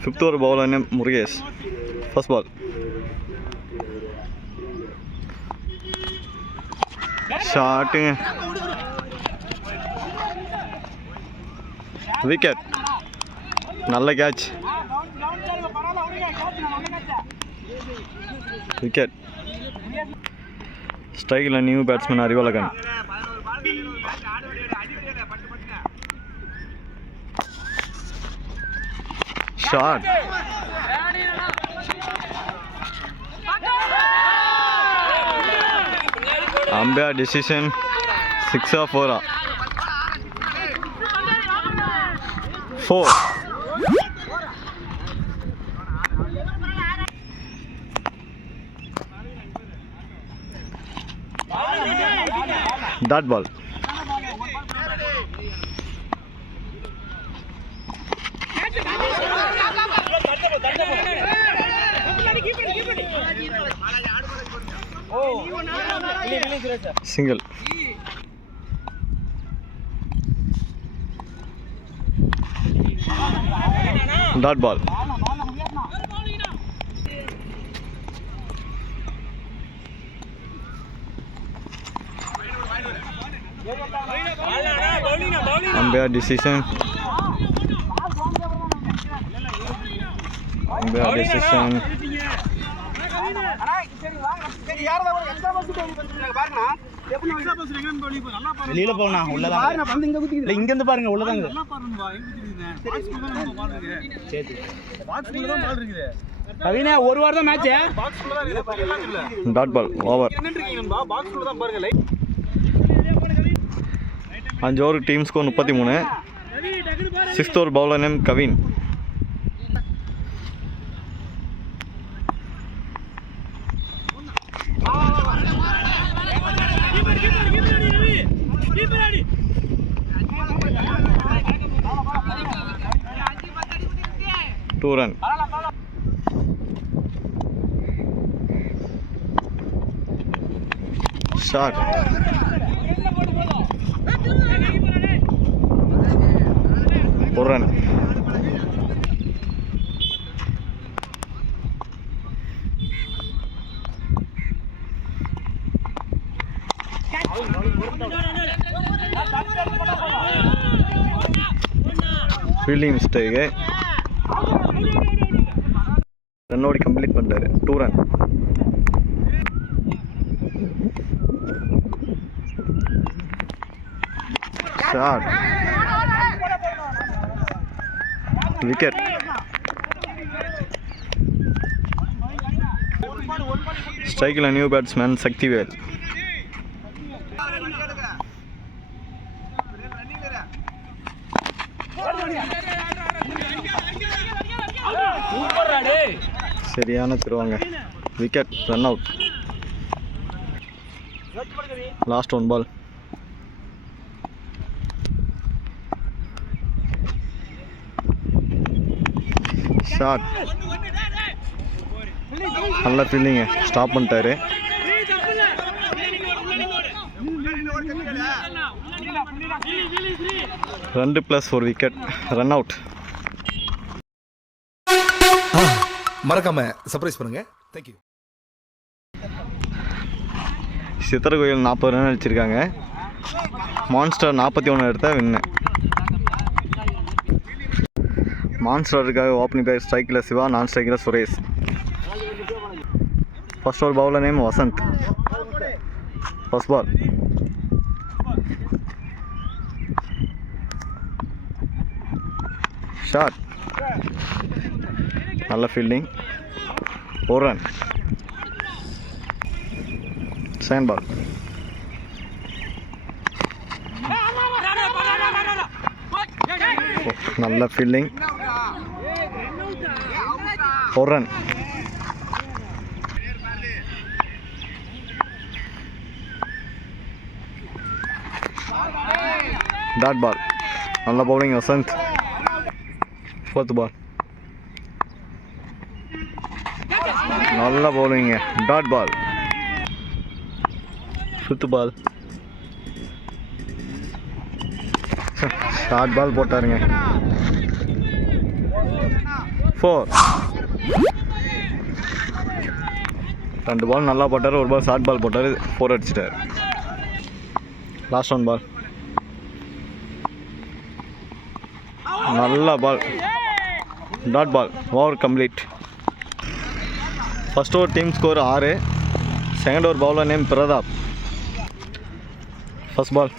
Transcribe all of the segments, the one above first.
Fifth over ball and Murugesh. First ball. Shot. Wicket. Nalla catch. Wicket. Strike a new batsman Arivalagan. Shot. Umpire decision 6 or 4. 4. Dot ball. Single. Dot ball. Umpire decision. Umpire decision. வெளியில போனா உள்ளதான் இல்ல இங்க இருந்து பாருங்க உள்ளதான் கவினே ஒரு வாரம் தான் match dot ball over 5 over team score 33. 6th over bowler name Kavin. Two run. Shot. Four run. Fielding mistake. ரன்னோடி கம்ப்ளீட் பண்ணாரு. 2 run. Shot. Wicket. Strike a new batsman Saktivel. சரியான திருவாங்க. Wicket, run out. Last one ball. Shot. நல்ல ஃபீல்டிங்க, stop பண்ணிட்டாரு. 2 + 1 wicket, run out. மறக்காம surprise பண்ணுங்க. Thank you. Chithirakovil 40 run அடிச்சிருக்காங்க. மான்ஸ்டர் 41 எடுத்தா வின்னு. மான்ஸ்டருக்காக ஓப்பனிங் பேர் ஸ்ட்ரைக்கில் சிவா, நான் ஸ்ட்ரைக்கில் Suresh. First over bowler name Vasanth. First ball. Shot. நல்ல ஃபீல்டிங், 1 ரன். Second ball. நல்ல ஃபீல்டிங், 1 ரன். Dot ball. நல்ல பவுலிங் வசந்த். Fourth ball. நல்ல பவுலிங்க, dot ball. Fifth ball. Short ball போட்டாருங்க. 4. 2 பால் நல்லா போட்டார், 1 பால் ஷார்ட் பால் போட்டார், 4 அடிச்சிட்டார். Last one ball. நல்ல ball, dot ball. Over complete. First over team score 6. Second over bowler name Prathap. First ball.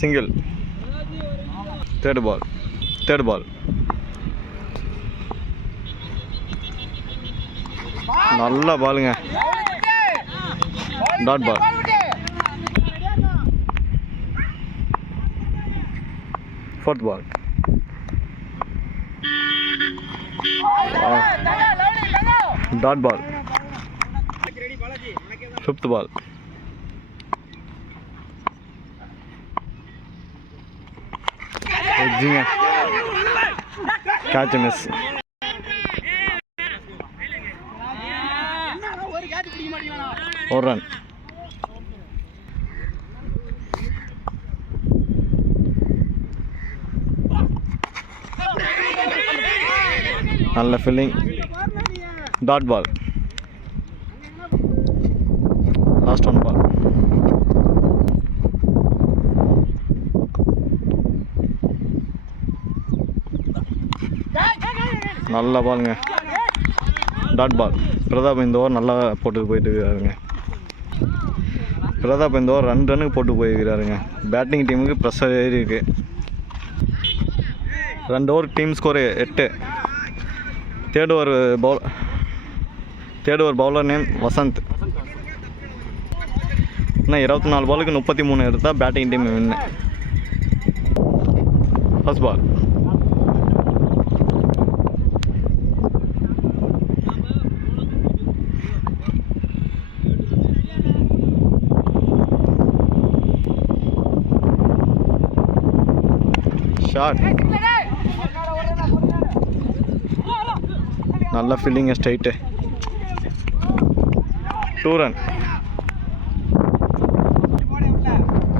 Single. Third ball. நல்ல பாலுங்க, dot ball. Fourth ball. Dot ball. Fifth ball. எட்ஜிங்க, catch miss. ஒரு run. நல்ல fielding, dot ball. Last one ball. நல்ல பாலுங்க, dot ball. Pratap இந்த over நல்லா போட்டு போயிட்டு இருக்காருங்க. பிரதாப் இந்த ஓவர் 2 ரன்னுக்கு போட்டு போயிருக்கிறாருங்க. பேட்டிங் டீமுக்கு ப்ரெஷர் ஏறி இருக்கு. 2 over team score 8. Third over bowler name Vasanth. இன்னும் 24 பாலுக்கு 33 எடுத்தால் batting team win. First ball. Shot. நல்ல fielding, straight. 2 run.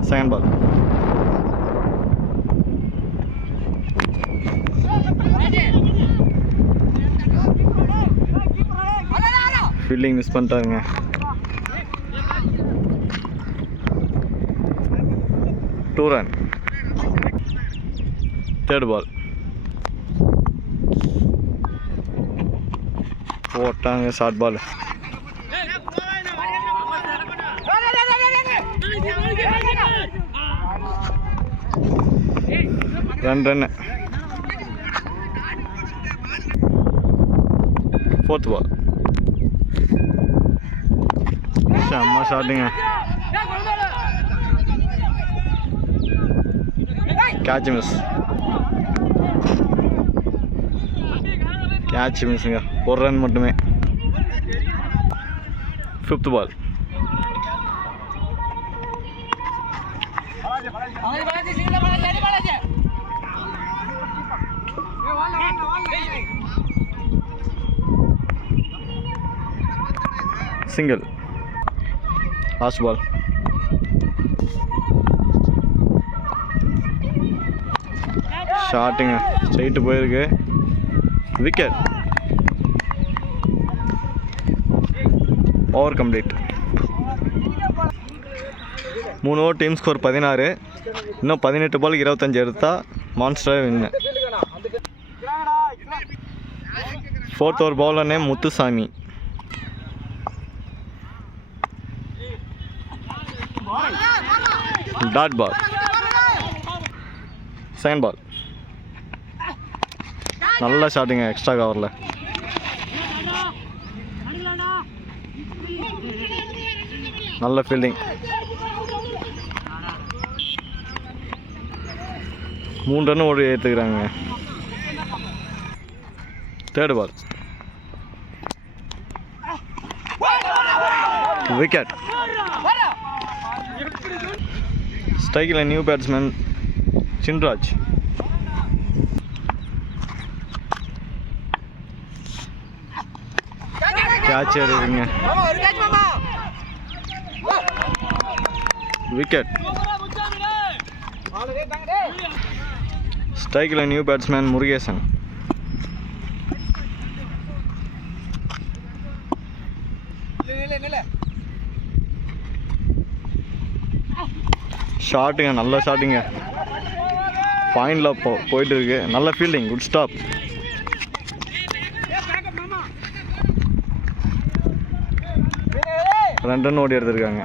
Second ball. Fielding miss பண்ணிட்டாருங்க. 2 ரன். Third ball. போட்டாங்க short ball. Run. 4th ball. செம்ம ஷாட்டுங்க. Catch miss. கேட்ச் மிஸ்ஸுங்க. ஒரு ரன் மட்டுமே. 5th பால். சிங்கிள். Last ball. ஷாட்டுங்க. ஸ்ட்ரைட்டு போயிருக்கு. Wicket. Over complete. 3 over team score 16. இன்னும் 18 பாலுக்கு 25 எடுத்தால் மான்ஸ்டராக win. 4th over bowler name Muthusamy. Dot ball. Second ball. நல்ல ஷாட்டுங்க எக்ஸ்ட்ரா கவரில். நல்ல ஃபீல்டிங். 3 ரன் ஓடி ஏற்றுக்கிறாங்க. 3rd ball. விக்கெட். ஸ்ட்ரைக்கில் நியூ பேட்ஸ்மேன் சின்ராஜ். கேட்ச் எடுக்குங்க. விக்கெட். ஸ்ட்ரைக்கில் நியூ பேட்ஸ்மேன் முருகேசன். ஷாட்டுங்க. நல்ல ஷாட்டுங்க. பாயிண்டில் போயிட்டு இருக்கு. நல்ல ஃபீல்டிங். Good stop. ரெண்டு ரன் ஓடி எடுத்திருக்காங்க.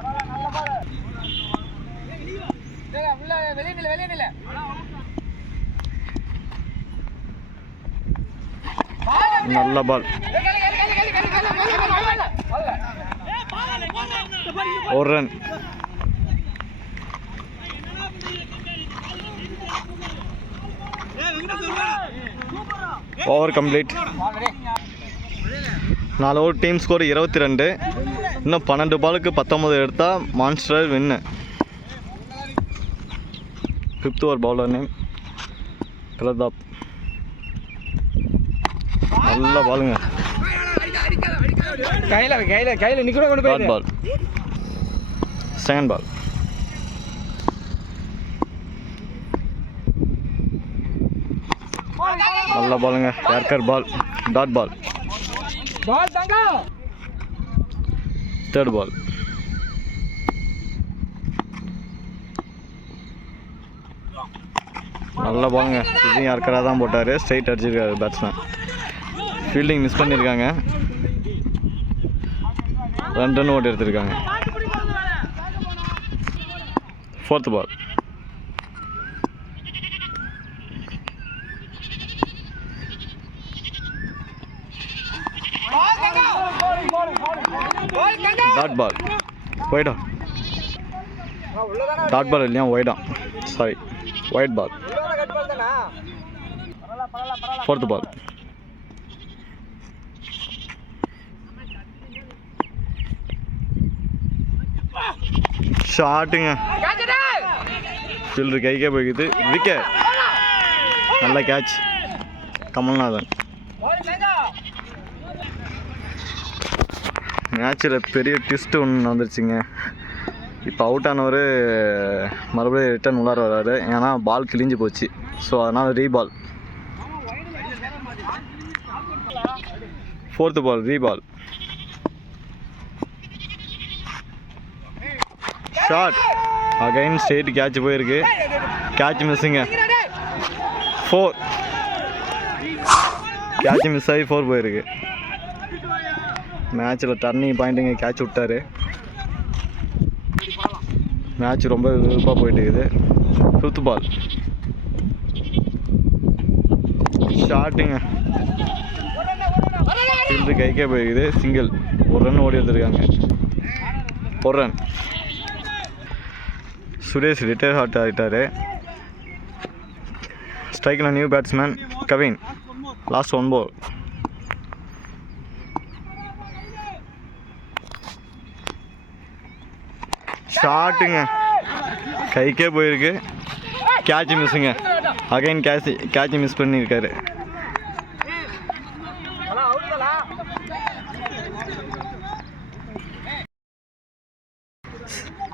நல்ல பால். ஒரு run. Over complete. 4 over team score 22. இன்னும் 12 பாலுக்கு 19 எடுத்தால் monster win. 5th over bowler name Prathap. நல்ல பாலுங்க. Dot ball. Second ball. நல்ல பாலுங்க. Yorker ball. Dot ball. 3rd ball. நல்ல பாலுங்க. இது யார்கராக தான் போட்டார். ஸ்ட்ரைட் அடிச்சிருக்காரு பேட்ஸ்மேன். ஃபீல்டிங் மிஸ் பண்ணியிருக்காங்க. 2 ரன் ஓடி எடுத்திருக்காங்க. 4th பால். டாட் பால். ஒயிடா. டாட் பால் இல்லையா ஒயிடா. Sorry white ball. 4th பால். ஷாட்டுங்க. ஃபீல்டர் கைக்கே போய்க்குது. விக்கெட். நல்ல கேட்ச் கமல்நாதன். மேட்சில் பெரிய ட்விஸ்ட்டு ஒன்று வந்துருச்சுங்க. இப்போ அவுட் ஆனவர் மறுபடியும் ரிட்டர்ன் உள்ளார வர்றாரு. ஏன்னா பால் கிழிஞ்சு போச்சு. ஸோ அதனால் ரீபால். 4th பால். ரீபால். ஷாட். அகைன் ஸ்ட்ரெயிட் கேட்ச் போயிருக்கு. கேட்ச் மிஸ்ஸுங்க. 4. கேட்ச் மிஸ் ஆகி 4 போயிருக்கு. மேட்ச்சில் டர்னிங் பாயிண்ட்டுங்க. கேட்ச் விட்டார். மேட்ச் ரொம்ப விருப்பாக போயிட்டு இருக்குது. 5th பால். ஷாட்டுங்க. ஃபீல்டு கைக்கே போயிருக்குது. சிங்கிள். ஒரு ரன் ஓடி எடுத்துருக்காங்க. ஒரு ரன். சுரேஷ் ரிட்டையர் ஹார்ட் ஆகிட்டார். ஸ்ட்ரைக்கில் new batsman Kavin. Last 1 ball. ஷாட்டுங்க, கைக்கே போயிருக்கு. கேட்ச் மிஸ்ஸுங்க. அகைன் கேட்ச் மிஸ் பண்ணியிருக்காரு.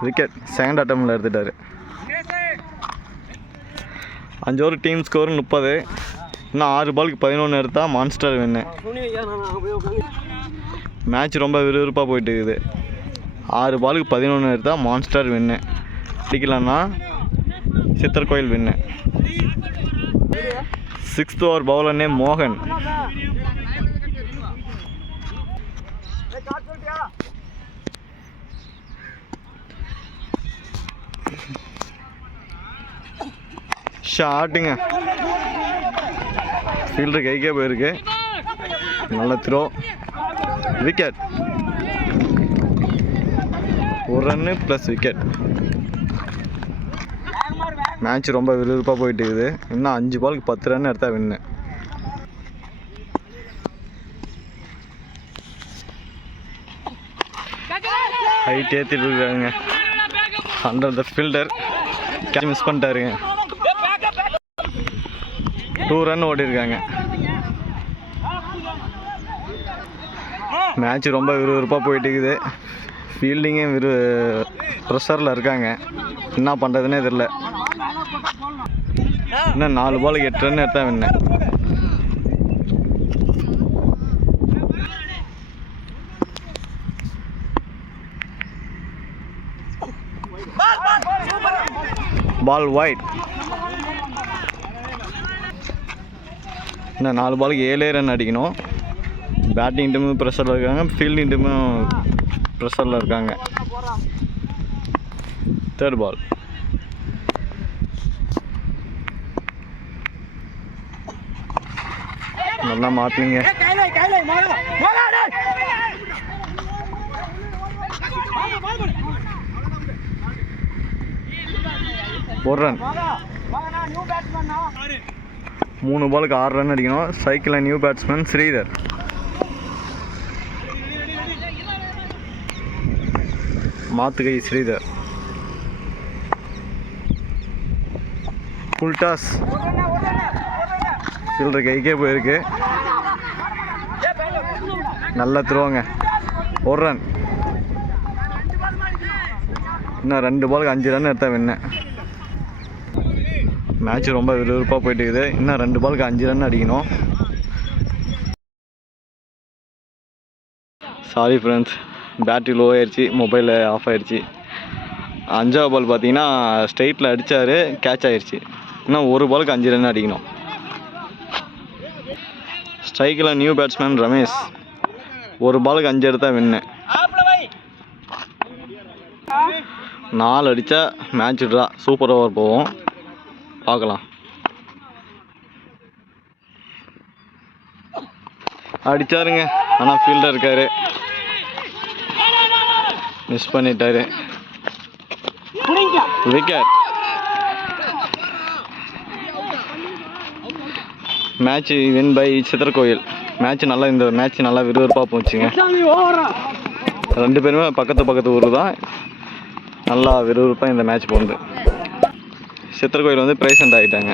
விக்கெட். செகண்ட் அட்டம்ப்டில் எடுத்துட்டார். 5 ஓவர் டீம் ஸ்கோர் 30. இன்னும் 6 பாலுக்கு 11 எடுத்தால் மான்ஸ்டர் வின்னு. மேட்ச் ரொம்ப விறுவிறுப்பாக போயிட்டு இருக்குது. 6 பாலுக்கு 11 எடுத்தால் மான்ஸ்டர் வின்னு. அடிக்கலன்னா சித்தர் கோயில் வின்னு. 6th ஓவர் பவுலர் நேம் மோகன். ஷாட்டுங்க, ஃபீல்டர் கைக்கே போயிருக்கு. நல்ல throw. Wicket. 1 run plus wicket. Match ரொம்ப விறுவிறுப்பாக போயிட்டு இருக்குது. இன்னும் 5 பாலுக்கு 10 ரன் எடுத்தா வின்னு. ஹைட் ஏற்றிட்டு இருக்காங்க. Under the fielder catch miss பண்ணிட்டாருங்க. 2 ரன் ஓடி இருக்காங்க. மேட்ச் ரொம்ப விறுவிறுப்பாக போயிட்டு இருக்குது. ஃபீல்டிங்கும் ப்ரெஷரில் இருக்காங்க. என்ன பண்ணுறதுனே தெரில. இன்னும் 4 பாலுக்கு 8 ரன் எடுத்தா வின்னு. பால் வைட். இன்னும் 4 பாலுக்கு 7 ரன் அடிக்கணும். பேட்டிங் டீமும் ப்ரெஷரில் இருக்காங்க, ஃபீல்டிங் டீமும் ப்ரெஷரில் இருக்காங்க. 3rd பால். நல்லா மாட்டினீங்க. ஒரு ரன். 3 பாலுக்கு 6 ரன் அடிக்கணும். சைக்கிளில் நியூ பேட்ஸ்மேன் ஸ்ரீதர். மாத்துகை ஸ்ரீதர். Full toss. ஃபீல்டர் கைக்கே போயிருக்கு. நல்ல த்ரோங்க. 1 ரன். இன்னும் 2 பாலுக்கு 5 ரன் எடுத்தா வின்னு. மேட்ச் ரொம்ப விறுவிறுப்பாக போயிட்டு இருக்குது. இன்னும் 2 பாலுக்கு 5 ரன் அடிக்கணும். சாரி ஃப்ரெண்ட்ஸ், பேட்டரி லோ ஆயிடுச்சு, மொபைல் ஆஃப் ஆயிடுச்சு. 5வது பால் பார்த்தீங்கன்னா ஸ்ட்ரெயிட்டில் அடித்தார், கேட்ச் ஆயிடுச்சு. இன்னும் 1 பாலுக்கு 5 ரன் அடிக்கணும். ஸ்ட்ரைக்கில் நியூ பேட்ஸ்மேன் ரமேஷ். 1 பாலுக்கு 5 எடுத்தா வின்னு. 4 அடித்தா மேட்ச் ட்ரா. சூப்பர் ஓவர் போவோம், பார்க்கலாம். அடித்தாருங்க, ஆனால் ஃபீல்டர் இருக்கார், மிஸ் பண்ணிட்டாரு. விக்கெட். மேட்ச் வின் பை சித்தர் கோயில். இந்த மேட்ச் நல்லா விறுவிறுப்பாக போச்சுங்க. 2 பேருமே பக்கத்து ஊர் தான். நல்லா விறுவிறுப்பாக இந்த மேட்ச் போகுது. சித்தர் கோயில் வந்து ப்ரைசன்ட் ஆகிட்டாங்க.